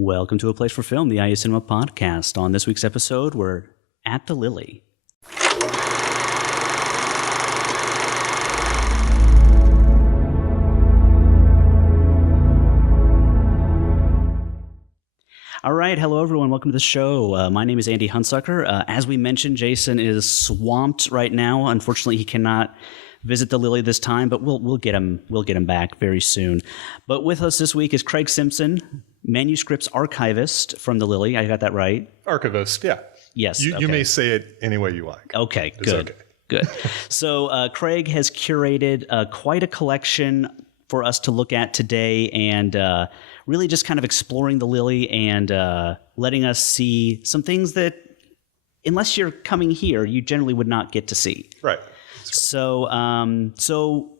Welcome to A Place for Film, the IU Cinema podcast. On this week's episode, we're at the Lilly. All right. Hello, everyone. Welcome to the show. My name is Andy Hunsucker. As we mentioned, Jason is swamped right now. Unfortunately, he cannot visit the Lilly this time, but we'll get him back very soon. But with us this week is Craig Simpson, Manuscripts Archivist from the Lilly. I got that right? Archivist, yeah. Yes. You may say it any way you like. Okay, good. Okay. Good. So Craig has curated quite a collection for us to look at today, and really just kind of exploring the Lilly and letting us see some things that, unless you're coming here, you generally would not get to see. Right. So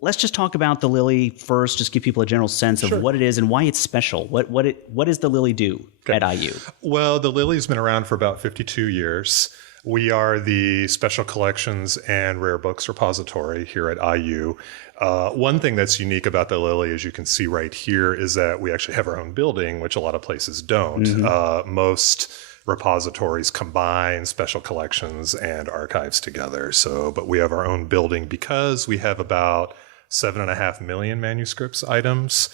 let's just talk about the Lilly first. Just give people a general sense of what it is and why it's special. What does the Lilly do at IU? Well, the Lilly's been around for about 52 years. We are the Special Collections and Rare Books Repository here at IU. One thing that's unique about the Lilly, as you can see right here, is that we actually have our own building, which a lot of places don't. Mm-hmm. Most repositories combine special collections and archives together. But we have our own building because we have about 7.5 million manuscripts items.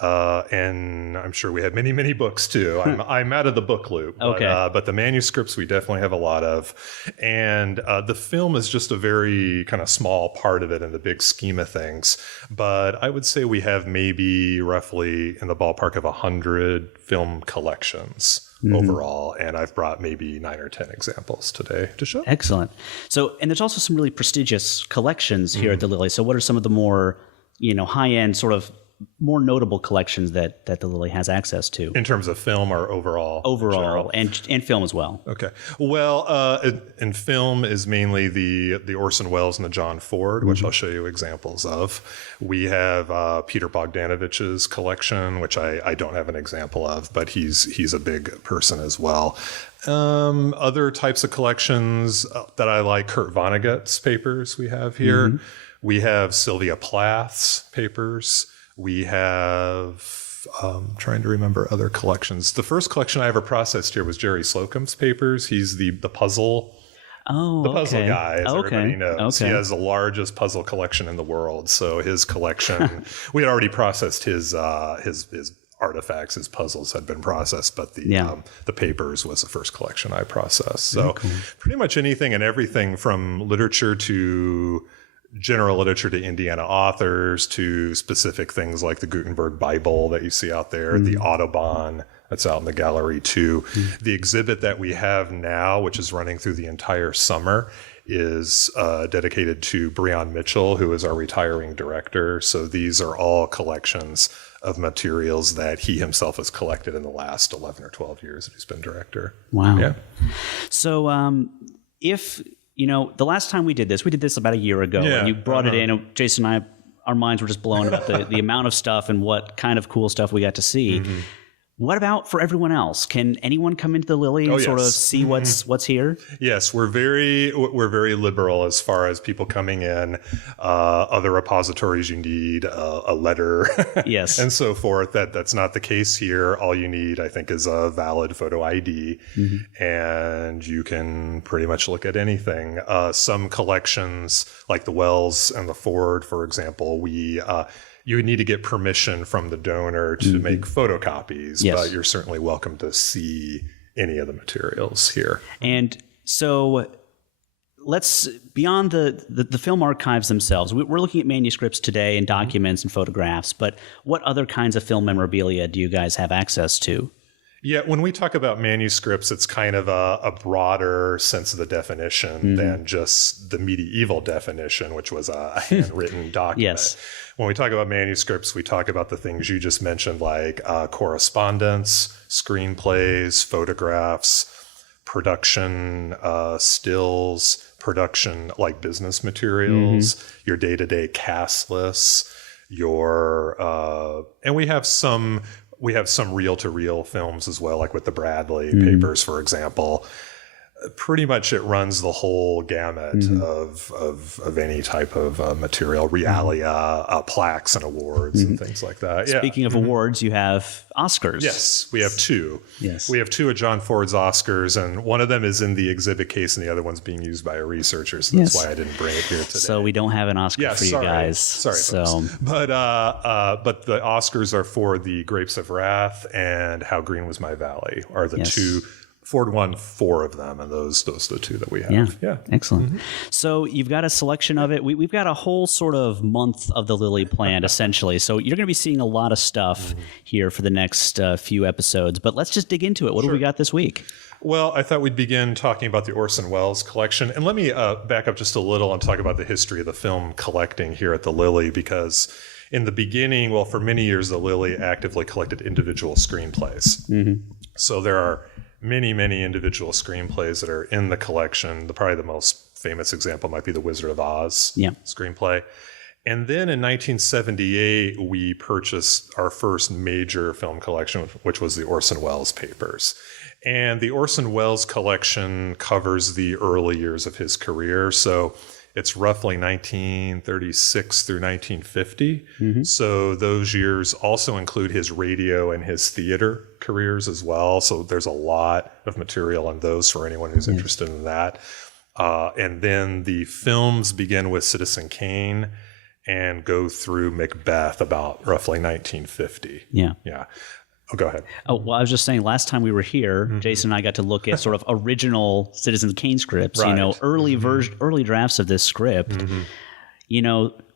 And I'm sure we have many, many books too. I'm out of the book loop, but the manuscripts we definitely have a lot of. And the film is just a very kind of small part of it in the big scheme of things. But I would say we have maybe roughly in the ballpark of 100 film collections overall. And I've brought maybe 9 or 10 examples today to show. Excellent. So, and there's also some really prestigious collections here at the Lilly. So what are some of the more, high-end sort of more notable collections that the Lilly has access to? In terms of film or overall? Overall, and film as well. Okay. Well, in film is mainly the Orson Welles and the John Ford, which I'll show you examples of. We have Peter Bogdanovich's collection, which I don't have an example of, but he's a big person as well. Other types of collections that I like, Kurt Vonnegut's papers we have here. We have Sylvia Plath's papers. We have, trying to remember other collections. The first collection I ever processed here was Jerry Slocum's papers. He's the puzzle guy, as everybody knows. He has the largest puzzle collection in the world. So his collection, we had already processed his artifacts, his puzzles had been processed, but the papers was the first collection I processed. So pretty much anything and everything from literature to general literature to Indiana authors to specific things like the Gutenberg Bible that you see out there, the Audubon that's out in the gallery too. The exhibit that we have now, which is running through the entire summer, is dedicated to Breon Mitchell, who is our retiring director. So these are all collections of materials that he himself has collected in the last 11 or 12 years that he's been director. Wow. Yeah. So if... the last time we did this about a year ago, and you brought it in, and Jason and I, our minds were just blown about the amount of stuff and what kind of cool stuff we got to see. What about for everyone else? Can anyone come into the Lilly and sort of see what's here? Yes, we're very liberal as far as people coming in. Other repositories, you need a letter, and so forth. That's not the case here. All you need, I think, is a valid photo ID, and you can pretty much look at anything. Some collections, like the Welles and the Ford, for example, you would need to get permission from the donor to make photocopies, but you're certainly welcome to see any of the materials here. And so let's, beyond the film archives themselves, we're looking at manuscripts today and documents and photographs, but what other kinds of film memorabilia do you guys have access to? Yeah, when we talk about manuscripts, it's kind of a broader sense of the definition than just the medieval definition, which was a handwritten document. When we talk about manuscripts, we talk about the things you just mentioned, like correspondence, screenplays, photographs, production stills, production like business materials, your day-to-day cast lists, and we have some reel-to-reel films as well, like with the Bradley papers, for example. Pretty much it runs the whole gamut of any type of material, realia, plaques and awards and things like that. Speaking of awards, you have Oscars. Yes, we have two. Yes. We have two of John Ford's Oscars, and one of them is in the exhibit case, and the other one's being used by a researcher, so that's why I didn't bring it here today. So we don't have an Oscar for you guys. Sorry, so. folks. But the Oscars are for The Grapes of Wrath and How Green Was My Valley are the two. Ford won 4 of them, and those are the 2 that we have. Yeah. Excellent. So you've got a selection of it. We've got a whole sort of month of the Lilly planned, essentially. So you're going to be seeing a lot of stuff here for the next few episodes. But let's just dig into it. What do we got this week? Well, I thought we'd begin talking about the Orson Welles collection. And let me back up just a little and talk about the history of the film collecting here at the Lilly, because in the beginning, well, for many years, the Lilly actively collected individual screenplays. So there are many, many individual screenplays that are in the collection. Probably the most famous example might be the Wizard of Oz screenplay. And then in 1978, we purchased our first major film collection, which was the Orson Welles papers. And the Orson Welles collection covers the early years of his career. So it's roughly 1936 through 1950. So those years also include his radio and his theater careers as well. So there's a lot of material on those for anyone who's interested in that. And then the films begin with Citizen Kane and go through Macbeth about roughly 1950. Yeah. Oh, go ahead. Oh, well, I was just saying, last time we were here, Jason and I got to look at sort of original Citizen Kane scripts, early drafts of this script,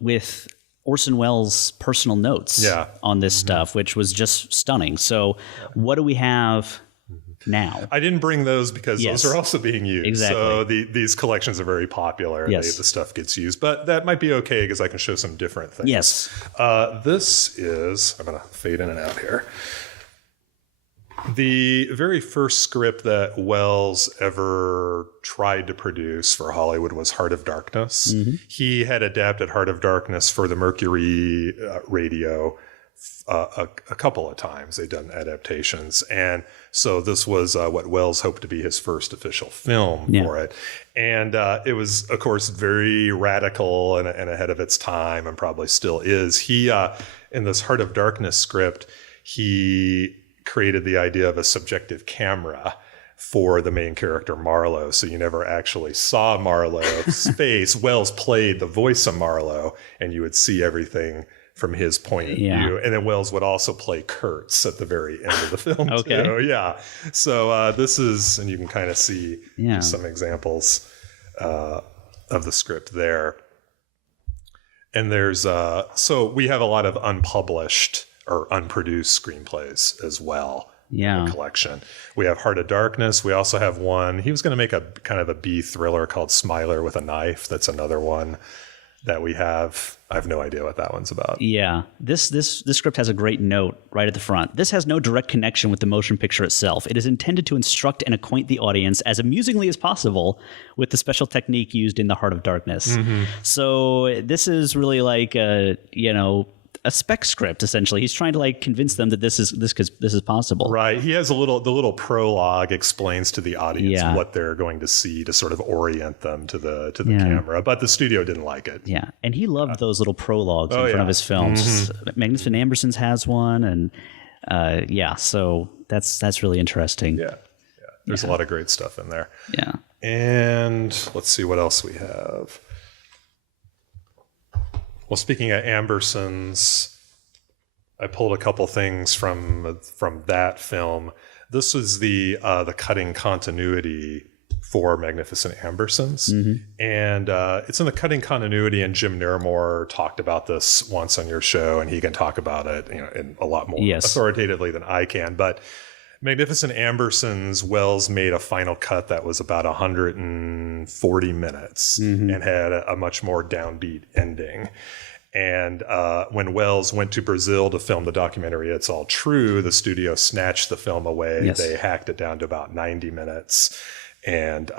with Orson Welles' personal notes on this stuff, which was just stunning. So what do we have now? I didn't bring those because those are also being used. Exactly. So these collections are very popular. The stuff gets used, but that might be okay because I can show some different things. Yes. This is, I'm going to fade in and out here. The very first script that Welles ever tried to produce for Hollywood was Heart of Darkness. He had adapted Heart of Darkness for the Mercury radio a couple of times. They'd done adaptations. And so this was what Welles hoped to be his first official film for it. And it was, of course, very radical and ahead of its time, and probably still is. He, in this Heart of Darkness script, he created the idea of a subjective camera for the main character Marlowe, so you never actually saw Marlowe's face. Welles played the voice of Marlowe, and you would see everything from his point of view. And then Welles would also play Kurtz at the very end of the film too. So this is, and you can kind of see just some examples of the script there. And there's so we have a lot of unpublished or unproduced screenplays as well in the collection. We have Heart of Darkness. We also have one. He was going to make a kind of a B thriller called Smiler with a Knife. That's another one that we have. I have no idea what that one's about. Yeah. This script has a great note right at the front. This has no direct connection with the motion picture itself. It is intended to instruct and acquaint the audience as amusingly as possible with the special technique used in the Heart of Darkness. So this is really like a spec script, essentially. He's trying to like convince them that this is possible. Right. He has the little prologue explains to the audience what they're going to see to sort of orient them to the camera. But the studio didn't like it. Yeah. And he loved those little prologues in front of his films. Magnificent Ambersons has one, and so that's really interesting. Yeah. There's a lot of great stuff in there. Yeah. And let's see what else we have. Well, speaking of Ambersons, I pulled a couple things from that film. This was the cutting continuity for Magnificent Ambersons, and it's in the cutting continuity. And Jim Naramore talked about this once on your show, and he can talk about it, in a lot more authoritatively than I can. But Magnificent Ambersons, Welles made a final cut that was about 140 minutes and had a much more downbeat ending. And when Welles went to Brazil to film the documentary It's All True, the studio snatched the film away. They hacked it down to about 90 minutes and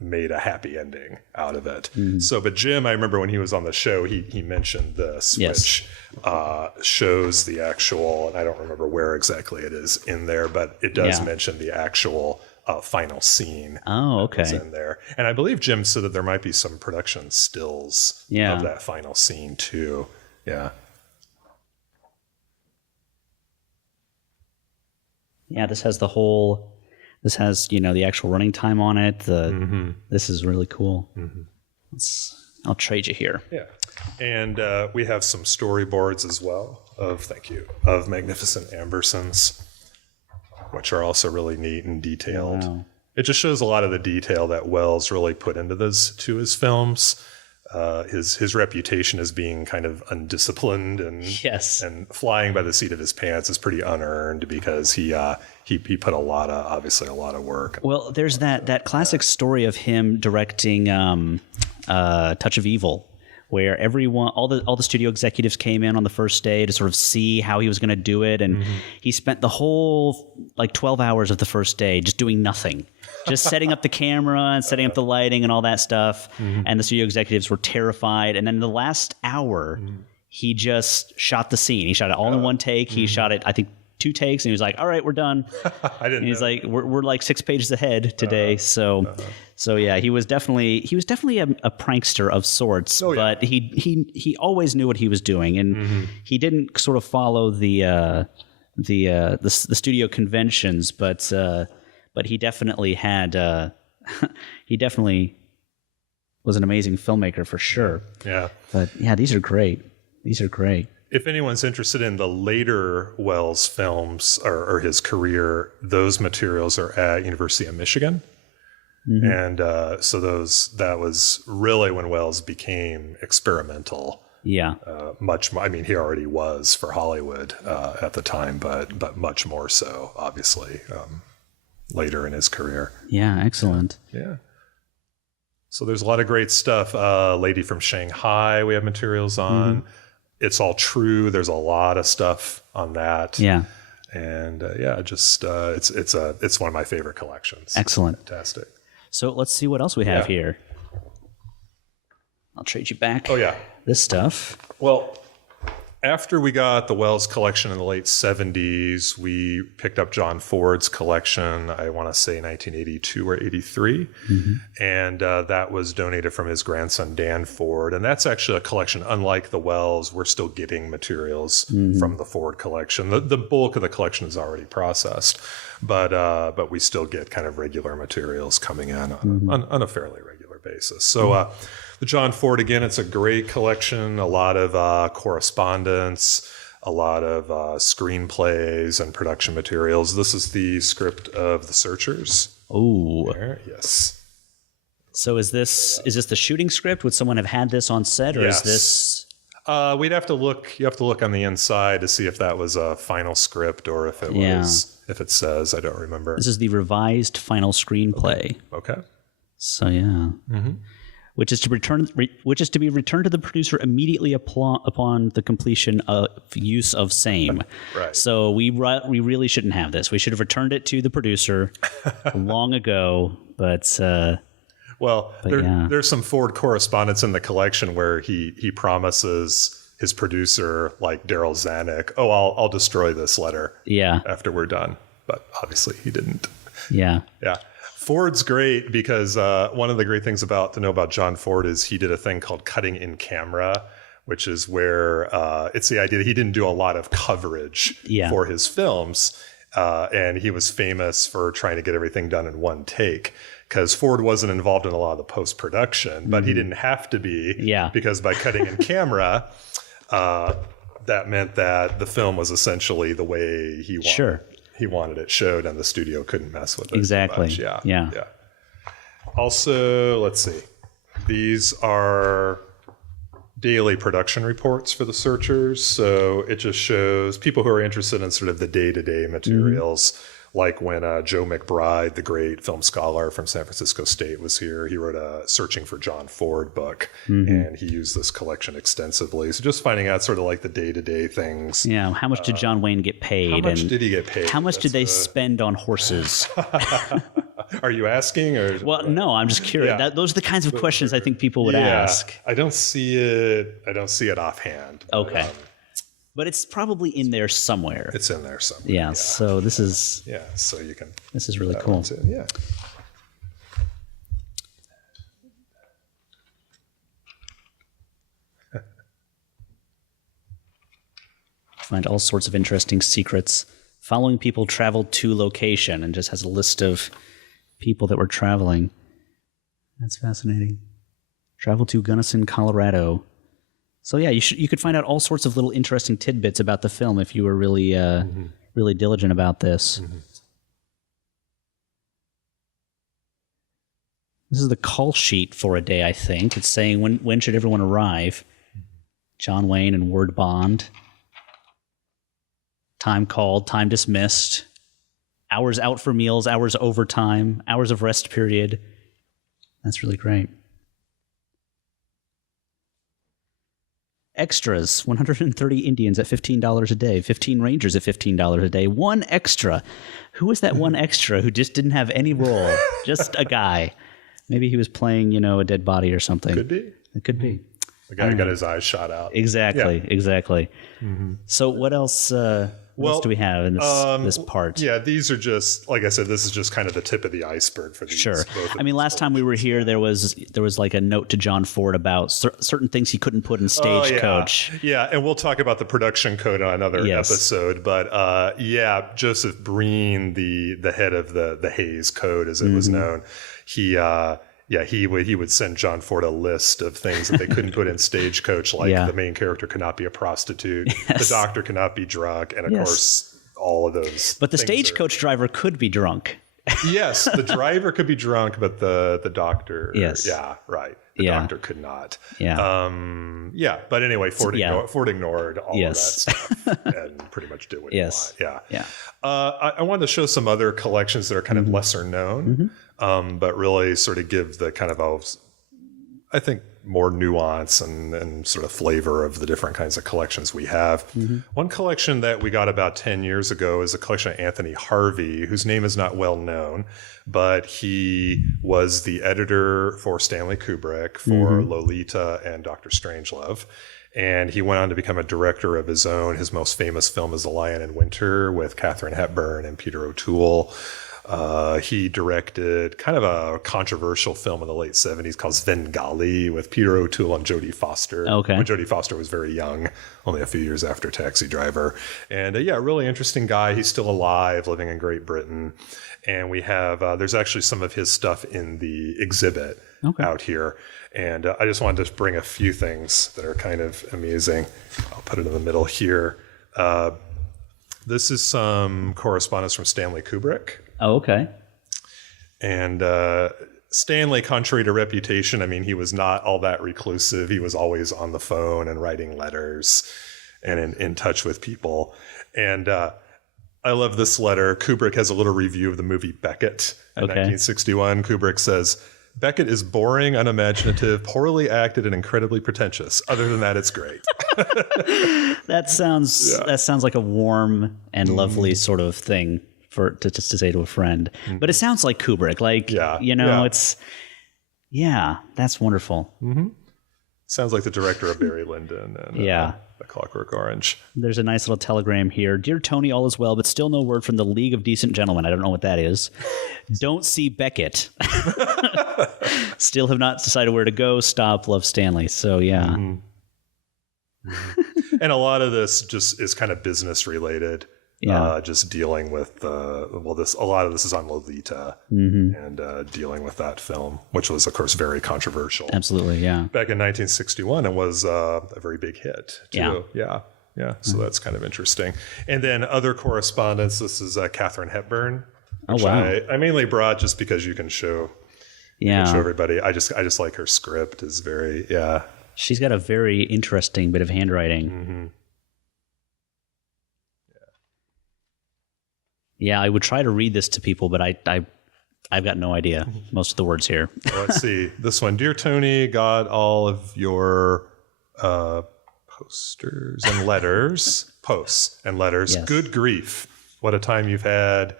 made a happy ending out of it. So, but Jim, I remember when he was on the show, he mentioned this, which shows the actual, and I don't remember where exactly it is in there, but it does mention the actual final scene. Oh, okay. That's in there. And I believe Jim said that there might be some production stills of that final scene too. Yeah. Yeah, this has the actual running time on it. This is really cool. I'll trade you here. Yeah. And we have some storyboards as well of Magnificent Ambersons, which are also really neat and detailed. Wow. It just shows a lot of the detail that Welles really put into his films. His reputation as being kind of undisciplined and flying by the seat of his pants is pretty unearned because he put a lot of work. Well, there's that classic story of him directing Touch of Evil, where all the studio executives came in on the first day to sort of see how he was going to do it, and he spent the whole 12 hours of the first day just doing nothing, just setting up the camera and setting up the lighting and all that stuff. And the studio executives were terrified. And then the last hour, he just shot the scene. He shot it all in one take. He shot it, I think, 2 takes, and he was like, "All right, we're done." I didn't. And he's like, "We're like 6 pages ahead today." So yeah, he was definitely a prankster of sorts. But he always knew what he was doing, and he didn't sort of follow the studio conventions. But he definitely had he definitely was an amazing filmmaker for sure. Yeah. But yeah, these are great. If anyone's interested in the later Welles films or his career, those materials are at University of Michigan. And so that was really when Welles became experimental. Yeah. Much more, I mean, he already was for Hollywood at the time, but much more so, obviously, later in his career. Yeah, excellent. Yeah. So there's a lot of great stuff. Lady from Shanghai, we have materials on. It's All True. There's a lot of stuff on that. Yeah. And it's one of my favorite collections. Excellent. Fantastic. So let's see what else we have here. I'll trade you back. Oh, yeah. This stuff. Well, after we got the Welles collection in the late 70s, we picked up John Ford's collection, I want to say 1982 or 83. And that was donated from his grandson, Dan Ford. And that's actually a collection, unlike the Welles, we're still getting materials from the Ford collection. The bulk of the collection is already processed, but we still get kind of regular materials coming in on a fairly regular basis. So the John Ford, again, it's a great collection, a lot of correspondence, a lot of screenplays and production materials. This is the script of The Searchers. Oh. Yes. So is this the shooting script? Would someone have had this on set, or is this? We'd have to look. You have to look on the inside to see if that was a final script or if it was. If it says, I don't remember. This is the revised final screenplay. Okay. So yeah. Which is to be returned to the producer immediately upon the completion of use of same. Right. So we really shouldn't have this. We should have returned it to the producer long ago. But there's some Ford correspondence in the collection where he promises his producer, like Daryl Zanuck, I'll destroy this letter. Yeah. After we're done, but obviously he didn't. Yeah. Yeah. Ford's great because one of the great things to know about John Ford is he did a thing called cutting in camera, which is where it's the idea that he didn't do a lot of coverage for his films. And he was famous for trying to get everything done in one take because Ford wasn't involved in a lot of the post-production, but he didn't have to be because by cutting in camera, that meant that the film was essentially the way he wanted. Sure. He wanted it showed, and the studio couldn't mess with it. Exactly. Much. Yeah. Also, let's see. These are daily production reports for The Searchers. So it just shows people who are interested in sort of the day-to-day materials. Like when Joe McBride, the great film scholar from San Francisco State, was here, he wrote a Searching for John Ford book, and he used this collection extensively. So just finding out sort of like the day-to-day things. Yeah, how much did John Wayne get paid? How much did he get paid? How much did they spend on horses? Are you asking? Or well, no, I'm just curious. Those are the kinds of questions I think people would ask. I don't see it offhand. Okay. But it's probably in there somewhere. It's in there somewhere. Yeah. So this is. Yeah. So you can. This is really cool. Yeah. Find all sorts of interesting secrets. Following people travel to location, and just has a list of people that were traveling. That's fascinating. Travel to Gunnison, Colorado. So yeah, you could find out all sorts of little interesting tidbits about the film if you were really really diligent about this. Mm-hmm. This is the call sheet for a day, I think. It's saying when should everyone arrive. John Wayne and Ward Bond. Time called, time dismissed, hours out for meals, hours overtime, hours of rest period. That's really great. Extras, 130 Indians at $15 a day, 15 Rangers at $15 a day, one extra. Who was that one extra who just didn't have any role? Just a guy. Maybe he was playing, a dead body or something. Could be. It could be. The guy who got his eyes shot out. Exactly, yeah. Exactly. Mm-hmm. So what else... what else do we have in this part? Yeah, these are just, like I said, this is just kind of the tip of the iceberg for these. Sure. I mean, last time we were here, there was like a note to John Ford about certain things he couldn't put in Stagecoach. Yeah, and we'll talk about the production code on another episode. But Joseph Breen, the head of the Hayes Code, as it was known, he would send John Ford a list of things that they couldn't put in Stagecoach, like the main character cannot be a prostitute, the doctor cannot be drunk, and of course, all of those. But the Stagecoach driver could be drunk. Yes, the driver could be drunk, but the doctor, right. The doctor could not. Yeah. But anyway, Ford ignored all of that stuff and pretty much did what he wanted. Yeah. I wanted to show some other collections that are kind of lesser known, but really sort of give the kind of, I think, more nuance and sort of flavor of the different kinds of collections we have. One collection that we got about 10 years ago is a collection of Anthony Harvey, whose name is not well known, but he was the editor for Stanley Kubrick, for Lolita and Dr. Strangelove. And he went on to become a director of his own. His most famous film is The Lion in Winter with Katherine Hepburn and Peter O'Toole. He directed kind of a controversial film in the late 70s called Svengali with Peter O'Toole and Jodie Foster. Okay. When Jodie Foster was very young, only a few years after Taxi Driver. And really interesting guy. He's still alive, living in Great Britain. And we have, there's actually some of his stuff in the exhibit out here. And I just wanted to bring a few things that are kind of amusing. I'll put it in the middle here. This is some correspondence from Stanley Kubrick. Oh, okay. And Stanley, contrary to reputation, I mean, he was not all that reclusive. He was always on the phone and writing letters and in touch with people. And I love this letter. Kubrick has a little review of the movie Beckett in 1961. Kubrick says, Beckett is boring, unimaginative, poorly acted, and incredibly pretentious. Other than that, it's great. That sounds like a warm and lovely sort of thing to say to a friend. But it sounds like Kubrick. That's wonderful. Sounds like the director of Barry Lyndon and The Clockwork Orange. There's a nice little telegram here. Dear Tony, all is well, but still no word from the League of Decent Gentlemen. I don't know what that is. Don't see Beckett. Still have not decided where to go. Stop. Love, Stanley. So, yeah. And a lot of this just is kind of business related. Just dealing with a lot of this is on Lolita and dealing with that film, which was, of course, very controversial. Absolutely, yeah. Back in 1961, it was a very big hit, too. Yeah. So that's kind of interesting. And then other correspondence, this is Katherine Hepburn, which I mainly brought just because you can show everybody. I just like her script is very, She's got a very interesting bit of handwriting. Yeah, I would try to read this to people, but I've got no idea most of the words here. Well, let's see. This one. Dear Tony, got all of your posters and letters. Posts and letters. Yes. Good grief. What a time you've had.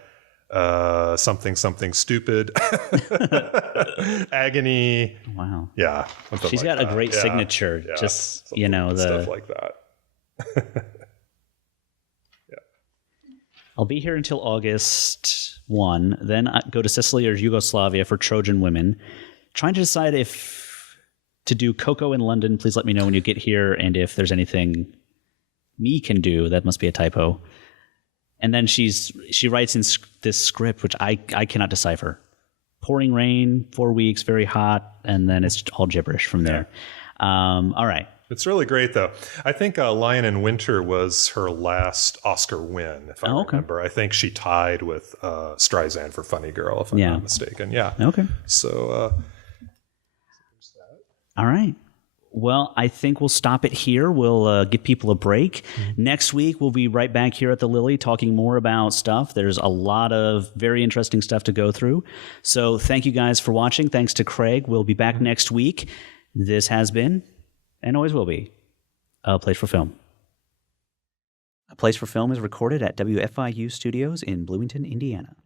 Something stupid. Agony. Wow. Yeah. She's got a great signature. Just, stuff like that. I'll be here until August 1. Then I go to Sicily or Yugoslavia for Trojan Women. Trying to decide if to do Coco in London. Please let me know when you get here, and if there's anything me can do. That must be a typo. And then she writes in this script, which I cannot decipher. Pouring rain, 4 weeks, very hot, and then it's all gibberish from there. All right. It's really great, though. I think Lion in Winter was her last Oscar win, if I remember. I think she tied with Streisand for Funny Girl, if I'm not mistaken. Yeah. Okay. So, all right. Well, I think we'll stop it here. We'll give people a break. Next week, we'll be right back here at the Lilly talking more about stuff. There's a lot of very interesting stuff to go through. So thank you guys for watching. Thanks to Craig. We'll be back next week. This has been, and always will be, A Place for Film. A Place for Film is recorded at WFIU Studios in Bloomington, Indiana.